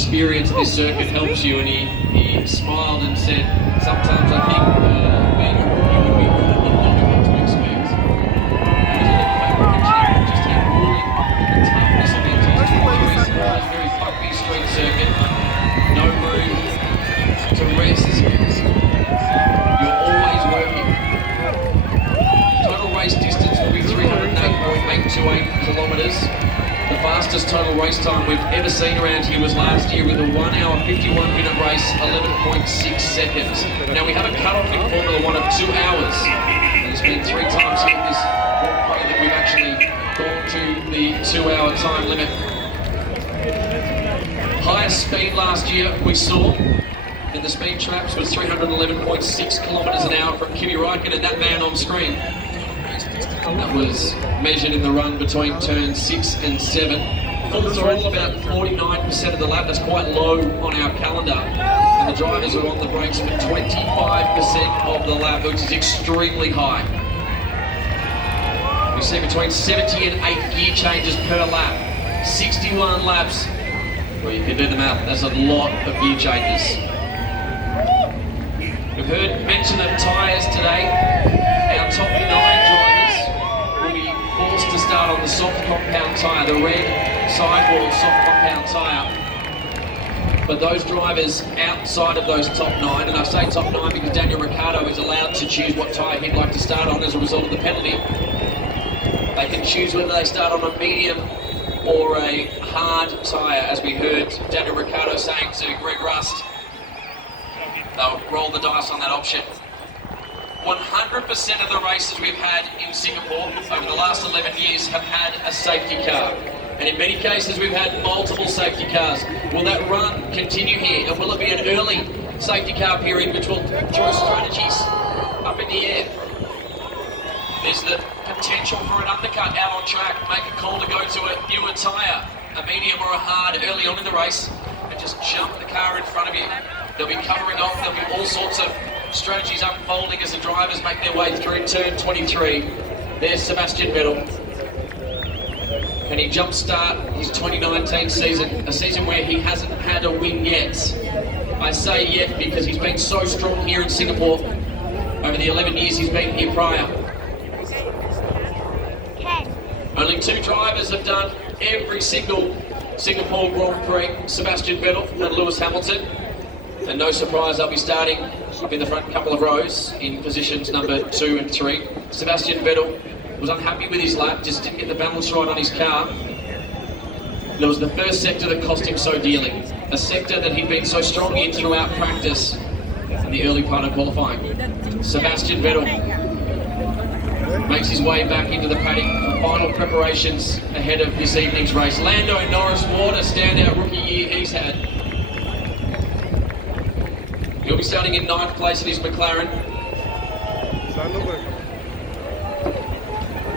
experience this circuit helps you, and he smiled and said, sometimes I think being a rookie would be good at not knowing what to expect. He was a little apprehensive, just how grueling and tough this event is. It's a very bumpy street circuit, no room to rest. You're always working. Total race distance will be 308.828 kilometres. The fastest total race time we've ever seen around here was last year with a 1 hour 51 minute race, 11.6 seconds. Now we have a cut-off in Formula 1 of 2 hours. And it's been 3 times in this Grand Prix that we've actually gone to the 2 hour time limit. Highest speed last year we saw in the speed traps was 311.6 kilometres an hour from Kimi Räikkönen, that man on screen. That was measured in the run between turns 6 and 7. Full throttle about 49% of the lap. That's quite low on our calendar. And the drivers are on the brakes for 25% of the lap, which is extremely high. We see between 70 and 8 gear changes per lap. 61 laps. Well, you can do the math. That's a lot of gear changes. We've heard mention of tyres today. Our top 9 drivers will be forced to start on the soft compound tyre, the red sidewall soft compound tyre. But those drivers outside of those top 9, and I say top 9 because Daniel Ricciardo is allowed to choose what tyre he'd like to start on as a result of the penalty. They can choose whether they start on a medium or a hard tyre, as we heard Daniel Ricciardo saying to Greg Rust. They'll roll the dice on that option. 100% of the races we've had in Singapore over the last 11 years have had a safety car. And in many cases we've had multiple safety cars. Will that run continue here? And will it be an early safety car period which will throw strategies up in the air? There's the potential for an undercut out on track, make a call to go to a newer tyre, a medium or a hard early on in the race, and just jump the car in front of you. They'll be covering off, there'll be all sorts of strategies unfolding as the drivers make their way through turn 23. There's Sebastian Vettel. Can he jumpstart his 2019 season, a season where he hasn't had a win yet? I say yet because he's been so strong here in Singapore over the 11 years he's been here prior. Only 2 drivers have done every single Singapore Grand Prix, Sebastian Vettel and Lewis Hamilton. And no surprise, they'll be starting up in the front couple of rows in positions number 2 and 3. Sebastian Vettel was unhappy with his lap, just didn't get the balance right on his car. It was the first sector that cost him so dearly. A sector that he'd been so strong in throughout practice in the early part of qualifying. Sebastian Vettel makes his way back into the paddock for final preparations ahead of this evening's race. Lando Norris, what a standout rookie year he's had. He'll be starting in 9th place in his McLaren.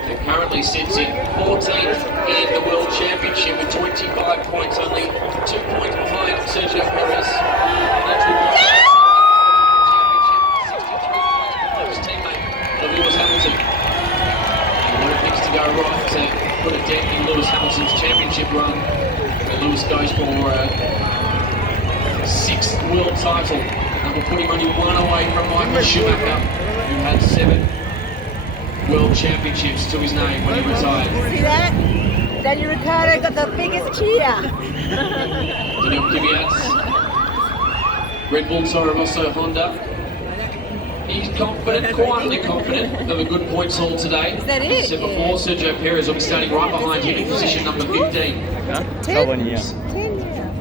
He currently sits in 14th in the World Championship with 25 points, only 2 points behind Sergio Perez. That's with the Championship, 63 points behind his teammate, Lewis Hamilton. A lot of things to go right to put a dent in Lewis Hamilton's championship run. And Lewis goes for a 6th world title. And will put him only 1 away from Michael Schumacher, who had 7 world championships to his name when he retired. See that? Daniel Ricciardo got the biggest cheer. Daniel Kvyat, Red Bull, Toro Rosso, Honda. He's confident, quietly confident of a good points haul today. Is that it? As I said before, Sergio Perez will be starting right behind him in position number 15. 10?